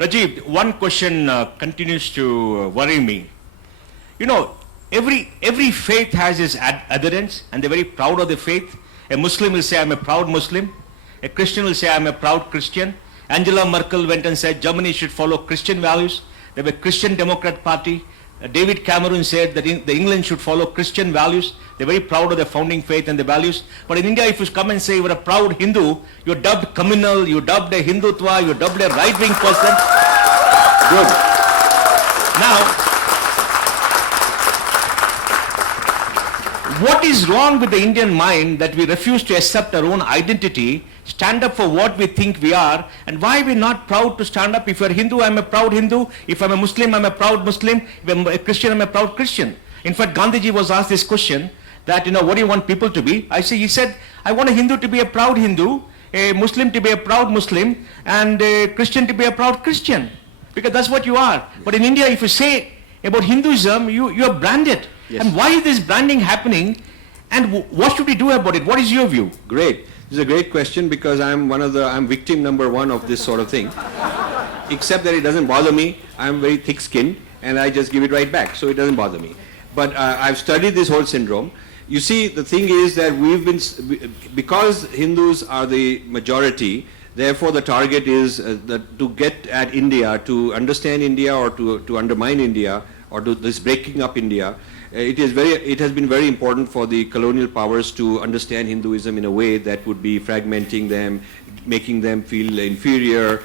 Rajiv, one question continues to worry me. You know, every faith has its adherents, and they're very proud of the faith. A Muslim will say, I'm a proud Muslim. A Christian will say, I'm a proud Christian. Angela Merkel went and said Germany should follow Christian values. They were a Christian Democrat Party. David Cameron said that the England should follow Christian values. They're very proud of their founding faith and the values. But in India, if you come and say you're a proud Hindu, you're dubbed communal, you're dubbed a Hindutva, you're dubbed a right-wing person. Good. Now, what is wrong with the Indian mind that we refuse to accept our own identity, stand up for what we think we are, and why we're not proud to stand up? If you're a Hindu, I'm a proud Hindu. If I'm a Muslim, I'm a proud Muslim. If I'm a Christian, I'm a proud Christian. In fact, Gandhiji was asked this question that, what do you want people to be? He said, I want a Hindu to be a proud Hindu, a Muslim to be a proud Muslim, and a Christian to be a proud Christian. Because that's what you are. Yes. But in India, if you say about Hinduism, you are branded. Yes. And why is this branding happening? And what should we do about it? What is your view? Great. This is a great question because I'm victim number one of this sort of thing. Except that it doesn't bother me. I'm very thick-skinned and I just give it right back. So it doesn't bother me. But I've studied this whole syndrome. You see, the thing is that because Hindus are the majority, therefore the target is to get at India, to understand India or to undermine India or to this breaking up India. It has been very important for the colonial powers to understand Hinduism in a way that would be fragmenting them, making them feel inferior,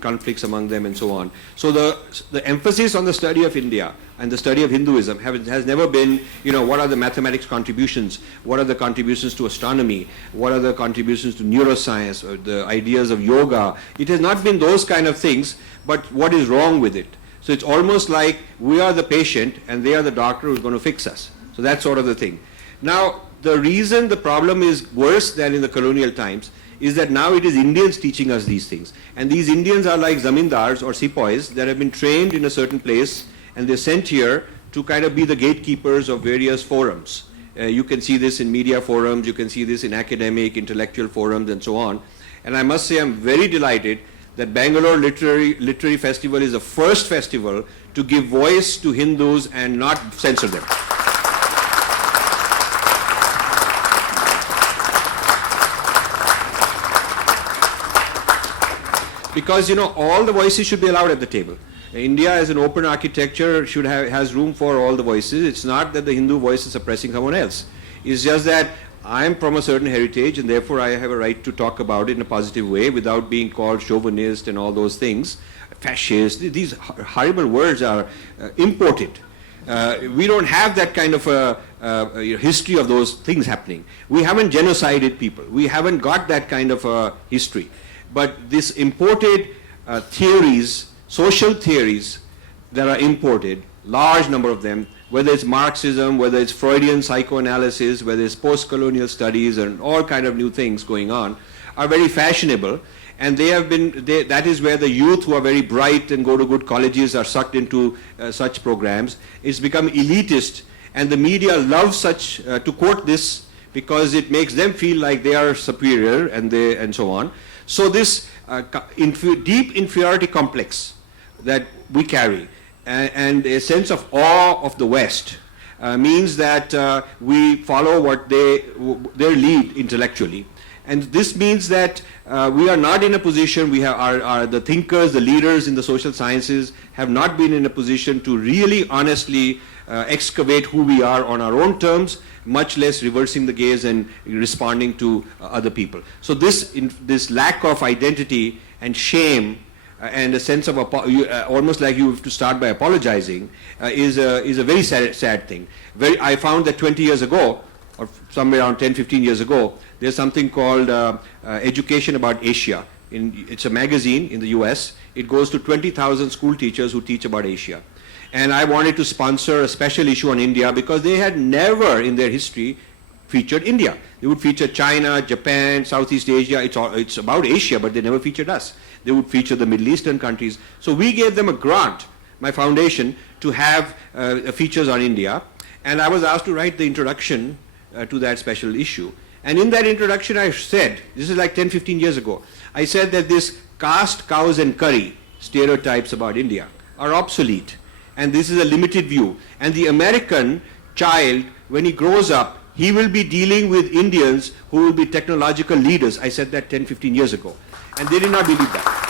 conflicts among them and so on. So the emphasis on the study of India and the study of Hinduism has never been, what are the mathematics contributions, what are the contributions to astronomy, what are the contributions to neuroscience, or the ideas of yoga. It has not been those kind of things, but what is wrong with it. So it's almost like we are the patient and they are the doctor who's going to fix us. So that's sort of the thing. Now, the reason the problem is worse than in the colonial times is that now it is Indians teaching us these things. And these Indians are like zamindars or sepoys that have been trained in a certain place and they're sent here to kind of be the gatekeepers of various forums. You can see this in media forums, you can see this in academic, intellectual forums and so on. And I must say I'm very delighted that Bangalore Literary Festival is the first festival to give voice to Hindus and not censor them. Because, all the voices should be allowed at the table. India as an open architecture has room for all the voices. It's not that the Hindu voice is suppressing someone else. It's just that I'm from a certain heritage and therefore I have a right to talk about it in a positive way without being called chauvinist and all those things, fascist. These horrible words are imported. We don't have that kind of a history of those things happening. We haven't genocided people. We haven't got that kind of a history. But this imported theories, social theories that are imported, large number of them, whether it's Marxism, whether it's Freudian psychoanalysis, whether it's post-colonial studies and all kind of new things going on, are very fashionable. And that is where the youth who are very bright and go to good colleges are sucked into such programs. It's become elitist and the media loves to quote this because it makes them feel like they are superior and so on. So this deep inferiority complex that we carry and a sense of awe of the West means that we follow their lead intellectually. And this means that we are not in a position, the thinkers, the leaders in the social sciences have not been in a position to really honestly excavate who we are on our own terms, much less reversing the gaze and responding to other people. So this lack of identity and shame and a sense of almost like you have to start by apologizing is a very sad thing. I found that 20 years ago, or somewhere around 10, 15 years ago, there's something called Education About Asia. It's a magazine in the US. It goes to 20,000 school teachers who teach about Asia. And I wanted to sponsor a special issue on India because they had never in their history featured India. They would feature China, Japan, Southeast Asia. It's about Asia, but they never featured us. They would feature the Middle Eastern countries. So we gave them a grant, my foundation, to have features on India. And I was asked to write the introduction to that special issue. And in that introduction I said, this is like 10, 15 years ago, I said that this caste, cows and curry stereotypes about India are obsolete. And this is a limited view. And the American child, when he grows up, he will be dealing with Indians who will be technological leaders. I said that 10, 15 years ago. And they did not believe that.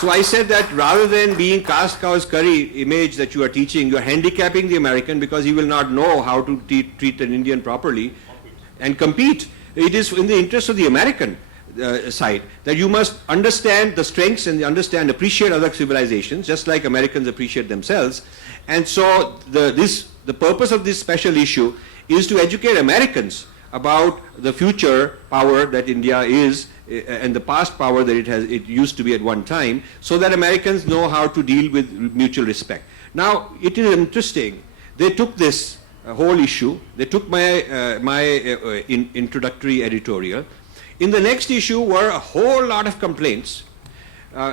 So I said that rather than being caste cow's curry image that you are teaching, you are handicapping the American because he will not know how to treat an Indian properly and compete. It is in the interest of the American side that you must understand the strengths and appreciate other civilizations, just like Americans appreciate themselves. And so the purpose of this special issue is to educate Americans about the future power that India is and the past power that it used to be at one time, so that Americans know how to deal with mutual respect. Now, it is interesting. They took this whole issue. They took my introductory editorial. In the next issue were a whole lot of complaints,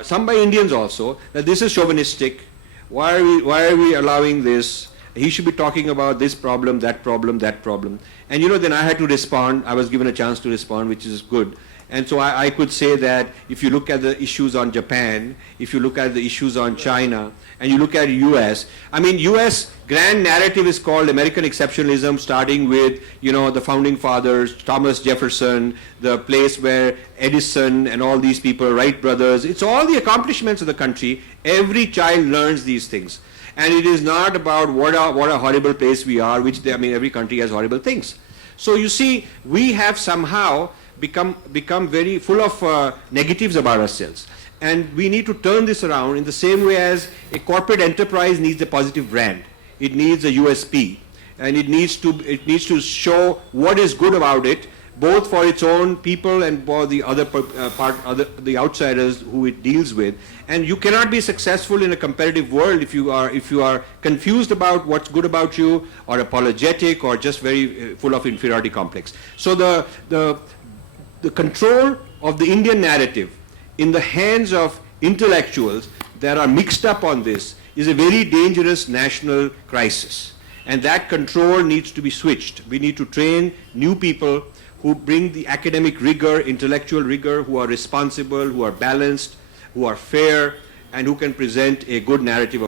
some by Indians also, that this is chauvinistic. Why are we allowing this? He should be talking about this problem, that problem, that problem. And then I had to respond. I was given a chance to respond, which is good. And so I could say that if you look at the issues on Japan, if you look at the issues on China, and you look at US, US grand narrative is called American exceptionalism, starting with, the founding fathers, Thomas Jefferson, the place where Edison and all these people, Wright brothers, it's all the accomplishments of the country. Every child learns these things. And it is not about what a horrible place we are, which every country has horrible things. So you see, we have somehow become very full of negatives about ourselves. And we need to turn this around in the same way as a corporate enterprise needs a positive brand. It needs a USP. And it needs to show what is good about it, both for its own people and for the other the outsiders who it deals with. And you cannot be successful in a competitive world if you are confused about what's good about you, or apologetic, or just very full of inferiority complex. So the control of the Indian narrative in the hands of intellectuals that are mixed up on this is a very dangerous national crisis. And that control needs to be switched. We need to train new people who bring the academic rigor, intellectual rigor, who are responsible, who are balanced, who are fair, and who can present a good narrative of